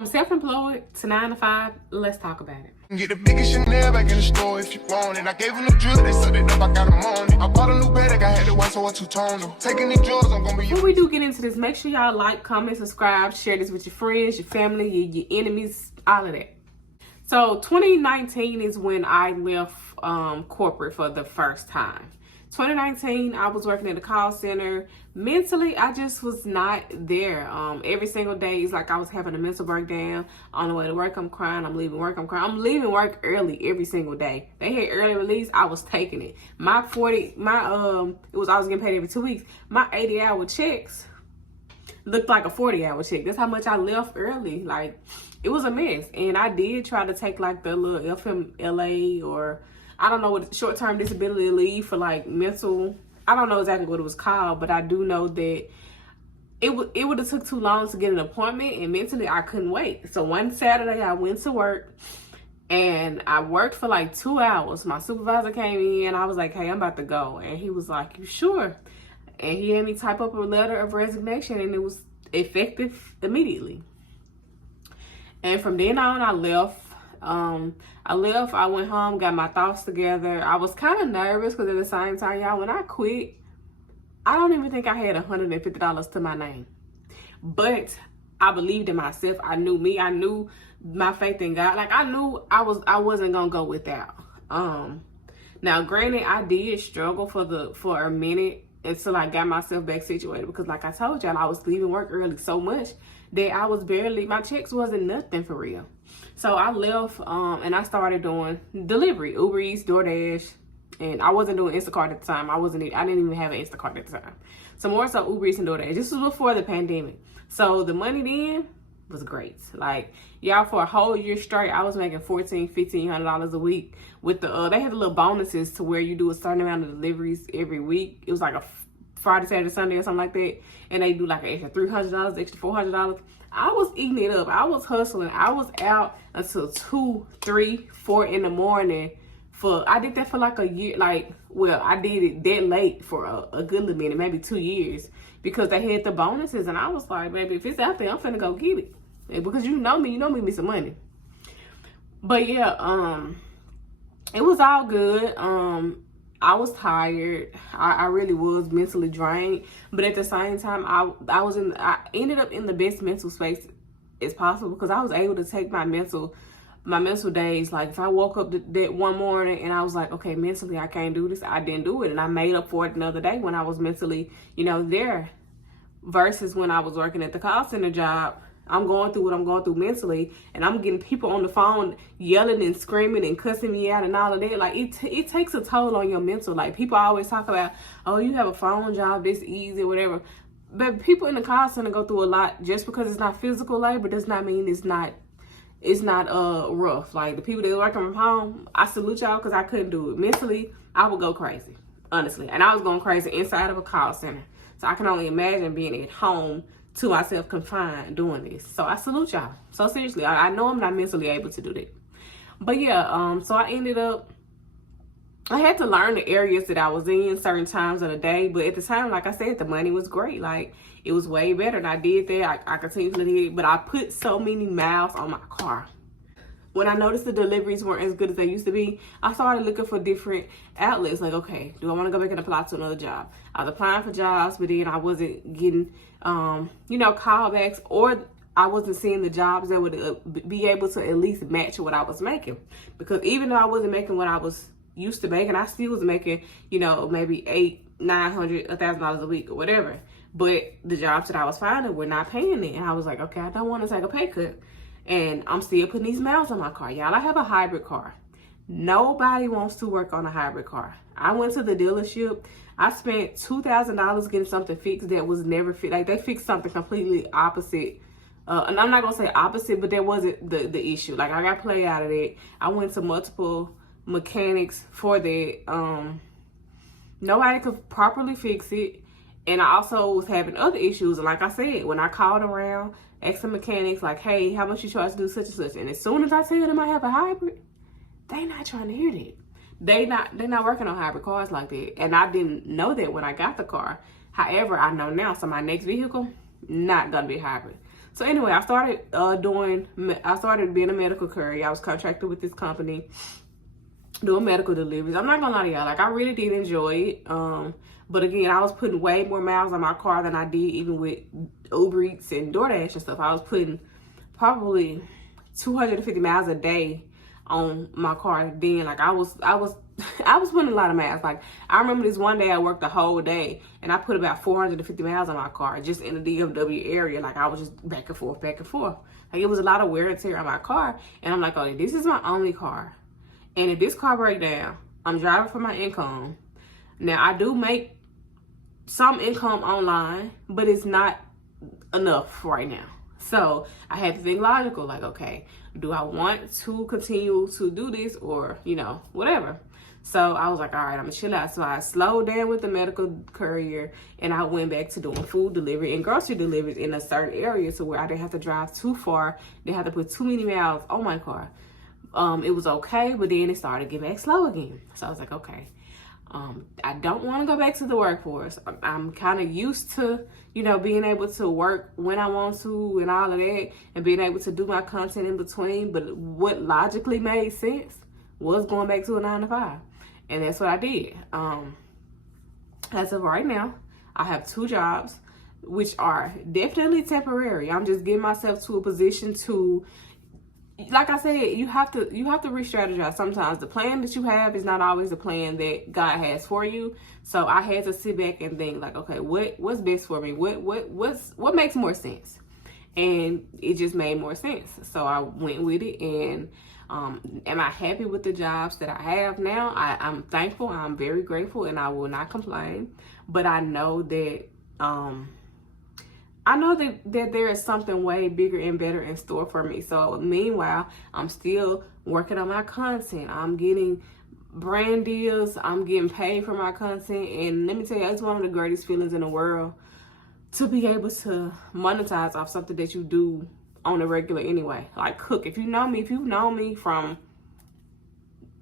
From self-employed to 9 to 5, let's talk about it. Get the biggest Chanel back in the store if you want it. I gave them the drill, they sucked it up, I got them on it. I bought a new bed, I had the white, so I two-toned them. Taking these drugs, I'm gonna be... Before we do get into this, make sure y'all like, comment, subscribe, share this with your friends, your family, your enemies, all of that. So 2019 is when I left corporate for the first time. 2019, I was working at a call center. Mentally, I just was not there. Every single day, it's like I was having a mental breakdown. On the way to work, I'm crying. I'm leaving work, I'm crying. I'm leaving work early every single day. They had early release, I was taking it. I was getting paid every 2 weeks. My 80-hour checks looked like a 40-hour check. That's how much I left early. Like, it was a mess. And I did try to take like the little FMLA, or I don't know what, short-term disability leave for like mental. I don't know exactly what it was called, but I do know that it would have took too long to get an appointment, and mentally I couldn't wait. So one Saturday I went to work and I worked for like 2 hours. My supervisor came in, I was like, hey, I'm about to go. And he was like, you sure? And he had me type up a letter of resignation, and it was effective immediately. And from then on, I left. I went home, got my thoughts together. I was kind of nervous because at the same time, y'all, when I quit, I don't even think I had $150 to my name. But I believed in myself. I knew me. I knew my faith in God. Like, I knew I wasn't gonna go without. Now, granted, I did struggle for a minute until I got myself back situated, because like I told y'all, I was leaving work early so much that I was my checks wasn't nothing for real. So I left and I started doing delivery, Uber Eats, DoorDash, and I wasn't doing Instacart at the time. I didn't even have an Instacart at the time. So more so Uber Eats and DoorDash. This was before the pandemic. So the money then was great. Like, y'all, for a whole year straight, I was making $1,500 a week with they had the little bonuses to where you do a certain amount of deliveries every week. It was like a Friday, Saturday, Sunday or something like that. And they do like an extra $300, extra $400. I was eating it up. I was hustling. I was out until 2, 3, 4 in the morning. I did that for like a year. I did it that late for a good little minute, maybe 2 years, because they had the bonuses. And I was like, baby, if it's out there, I'm finna go get it. And because you know me with some money. But yeah, it was all good. I was tired. I really was mentally drained. But at the same time, I ended up in the best mental space as possible, because I was able to take my mental days. Like, if I woke up that one morning and I was like, okay, mentally I can't do this, I didn't do it. And I made up for it another day when I was mentally, there. Versus when I was working at the call center job, I'm going through what I'm going through mentally, and I'm getting people on the phone yelling and screaming and cussing me out and all of that. Like, it takes a toll on your mental. Like, people always talk about, oh, you have a phone job, this easy, whatever. But people in the call center go through a lot. Just because it's not physical labor does not mean it's not rough. Like, the people that are working from home, I salute y'all, because I couldn't do it. Mentally, I would go crazy, honestly. And I was going crazy inside of a call center. So I can only imagine being at home to myself, confined, doing this. So I salute y'all. So seriously, I know I'm not mentally able to do that. But yeah, so I ended up, I had to learn the areas that I was in certain times of the day. But at the time, like I said, the money was great. Like, it was way better. And I did that. I continuously did. But I put so many miles on my car. When I noticed the deliveries weren't as good as they used to be, I started looking for different outlets. Like, okay, do I want to go back and apply to another job? I was applying for jobs, but then I wasn't getting, callbacks, or I wasn't seeing the jobs that would be able to at least match what I was making. Because even though I wasn't making what I was used to making, I still was making, maybe $800, $900, $1,000 a week or whatever. But the jobs that I was finding were not paying it. And I was like, okay, I don't want to take a pay cut. And I'm still putting these miles on my car. Y'all, I have a hybrid car. Nobody wants to work on a hybrid car. I went to the dealership. I spent $2,000 getting something fixed that was never fit. Like, they fixed something completely opposite. And I'm not going to say opposite, but that wasn't the issue. Like, I got played out of it. I went to multiple mechanics for that. Nobody could properly fix it. And I also was having other issues. And like I said, when I called around, asked the mechanics, like, hey, how much you charge to do such and such? And as soon as I tell them I have a hybrid, they not trying to hear that. They're not working on hybrid cars like that. And I didn't know that when I got the car. However, I know now. So my next vehicle, not going to be hybrid. So anyway, I started being a medical courier. I was contracted with this company doing medical deliveries. I'm not gonna lie to y'all, like I really did enjoy it. But again, I was putting way more miles on my car than I did even with Uber Eats and DoorDash and stuff. I was putting probably 250 miles a day on my car then. Like I was putting a lot of miles. Like I remember this one day I worked the whole day and I put about 450 miles on my car just in the DFW area. Like I was just back and forth. Like it was a lot of wear and tear on my car. And I'm like, oh, this is my only car. And if this car breaks down, I'm driving for my income. Now I do make some income online, but it's not enough right now. So I had to think logical, like, okay, do I want to continue to do this or, you know, whatever. So I was like, all right, I'm gonna chill out. So I slowed down with the medical courier and I went back to doing food delivery and grocery deliveries in a certain area so where I didn't have to drive too far. Didn't have to put too many miles on my car. It was okay, but then it started getting back slow again. So I was like, okay. I don't want to go back to the workforce. I'm kind of used to, you know, being able to work when I want to and all of that and being able to do my content in between. But what logically made sense was going back to a 9-to-5. And that's what I did. As of right now, I have 2 jobs, which are definitely temporary. I'm just getting myself to a position to, like I said, you have to re-strategize. Sometimes the plan that you have is not always the plan that God has for you. So I had to sit back and think like, okay, what's best for me? What makes more sense? And it just made more sense. So I went with it. And am I happy with the jobs that I have now? I'm thankful. I'm very grateful, and I will not complain. But I know that that there is something way bigger and better in store for me. So meanwhile, I'm still working on my content. I'm getting brand deals. I'm getting paid for my content. And let me tell you, it's one of the greatest feelings in the world to be able to monetize off something that you do on a regular anyway. Like cook. If you've known me from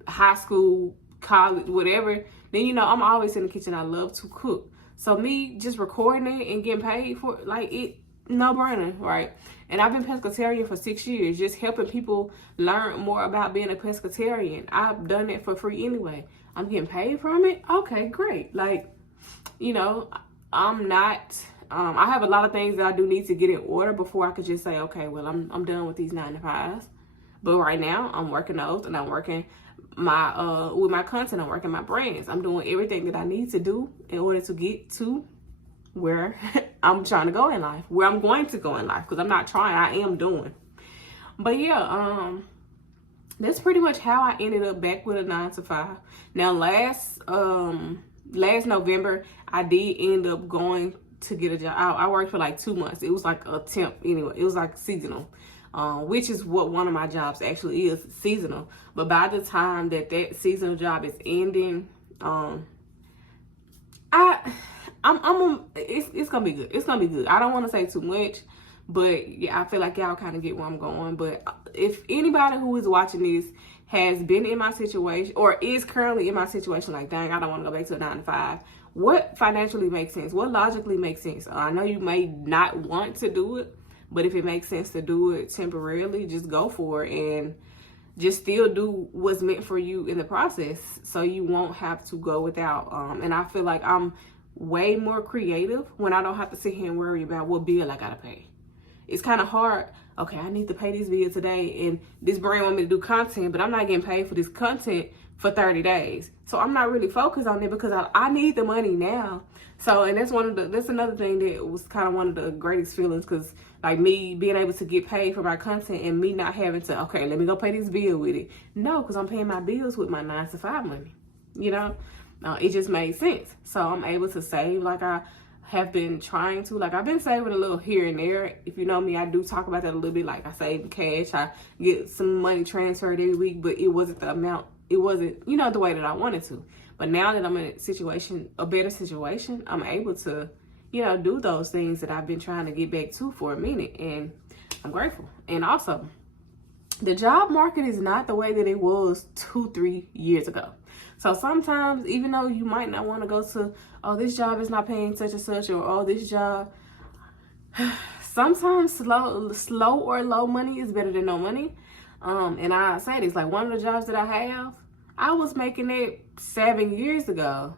high school, college, whatever, then you know I'm always in the kitchen. I love to cook. So me just recording it and getting paid for it, like it, no brainer, right? And I've been pescatarian for 6 years, just helping people learn more about being a pescatarian. I've done it for free anyway. I'm getting paid from it. Okay, great. Like, you know, I'm not, I have a lot of things that I do need to get in order before I could just say, okay, well, I'm done with these 9-to-5s. But right now I'm working those, and I'm working my with my content. I'm working my brands. I'm doing everything that I need to do in order to get to where I'm trying to go in life, where I'm going to go in life, because I'm not trying, I am doing. But yeah, that's pretty much how I ended up back with a 9-to-5. Now last November I did end up going to get a job. I worked for like 2 months. It was like a temp anyway. It was like seasonal. Which is what one of my jobs actually is, seasonal. But by the time that seasonal job is ending, it's gonna be good. It's gonna be good. I don't want to say too much, but yeah, I feel like y'all kind of get where I'm going. But if anybody who is watching this has been in my situation or is currently in my situation, like, dang, I don't want to go back to a 9-to-5. What financially makes sense? What logically makes sense? I know you may not want to do it, but if it makes sense to do it temporarily, just go for it and just still do what's meant for you in the process, so you won't have to go without. And I feel like I'm way more creative when I don't have to sit here and worry about what bill I gotta pay. It's kind of hard. Okay, I need to pay this bill today, and this brand want me to do content, but I'm not getting paid for this content for 30 days. So I'm not really focused on it because I need the money now. So, and that's another thing that was kind of one of the greatest feelings, because like me being able to get paid for my content and me not having to, okay, let me go pay this bill with it. No, because I'm paying my bills with my 9-to-5 money, you know? It just made sense. So I'm able to save like I have been trying to. Like I've been saving a little here and there. If you know me, I do talk about that a little bit. Like I save cash, I get some money transferred every week, but it wasn't the amount. It wasn't, you know, the way that I wanted to. But now that I'm in a better situation, I'm able to, you know, do those things that I've been trying to get back to for a minute. And I'm grateful. And also, the job market is not the way that it was 2-3 years ago. So sometimes, even though you might not want to go to, oh, this job is not paying such and such, or oh, this job, sometimes slow or low money is better than no money. And I say this, like, one of the jobs that I have, I was making it 7 years ago.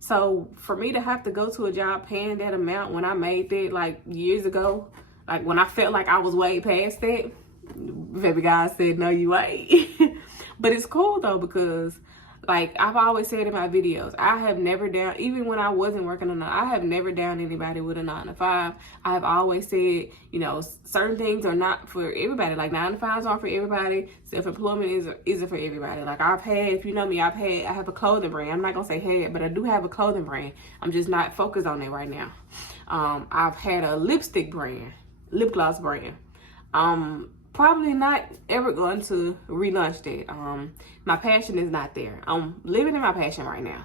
So for me to have to go to a job paying that amount when I made that like years ago, like when I felt like I was way past that, baby God said, no, you ain't. But it's cool though, because like I've always said in my videos, I have never down, even when I wasn't working on it, I have never downed anybody with a 9-to-5. I have always said, you know, certain things are not for everybody. Like 9-to-5s aren't for everybody. Self-employment isn't for everybody. Like I've had, if you know me, I have a clothing brand. I'm not gonna say had, but I do have a clothing brand. I'm just not focused on it right now. I've had a lipstick brand, lip gloss brand. Probably not ever going to relaunch that. My passion is not there. I'm living in my passion right now.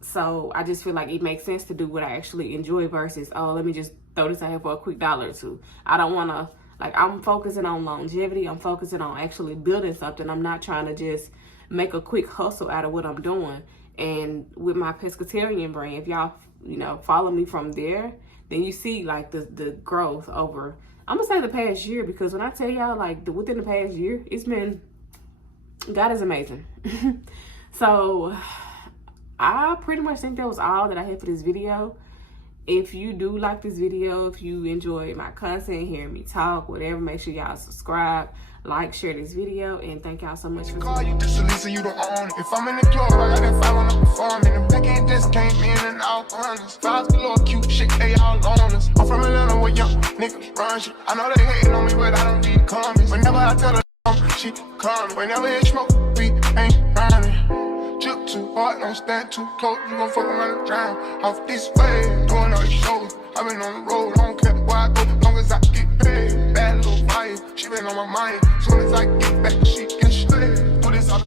So I just feel like it makes sense to do what I actually enjoy versus, oh, let me just throw this out here for a quick $1 or $2. I don't want to, like, I'm focusing on longevity. I'm focusing on actually building something. I'm not trying to just make a quick hustle out of what I'm doing. And with my pescatarian brand, if y'all, you know, follow me from there, then you see like the growth over, I'm gonna say the past year, because when I tell y'all, like, within the past year, it's been, God is amazing. So I pretty much think that was all that I had for this video. If you do like this video, if you enjoy my content, hearing me talk, whatever, make sure y'all subscribe, like, share this video, and thank y'all so much for Call you this Lisa, you don't own it. If I'm in the club, I got that 5 on the performing. The back end just came in and out honest. Vibes galore, cute shit, they all on us. I'm from Atlanta where young niggas run shit. I know they hating on me, but I don't need comments. Whenever I tell her she coming. Whenever it smoke, we ain't running. Drip too hard, don't stand too close. You gon' fuck around and drown. Off this way, doing all these shows. I've been on the road, I don't care where I go, long as I get paid. Bad little fire, she been on my mind. Soon as I get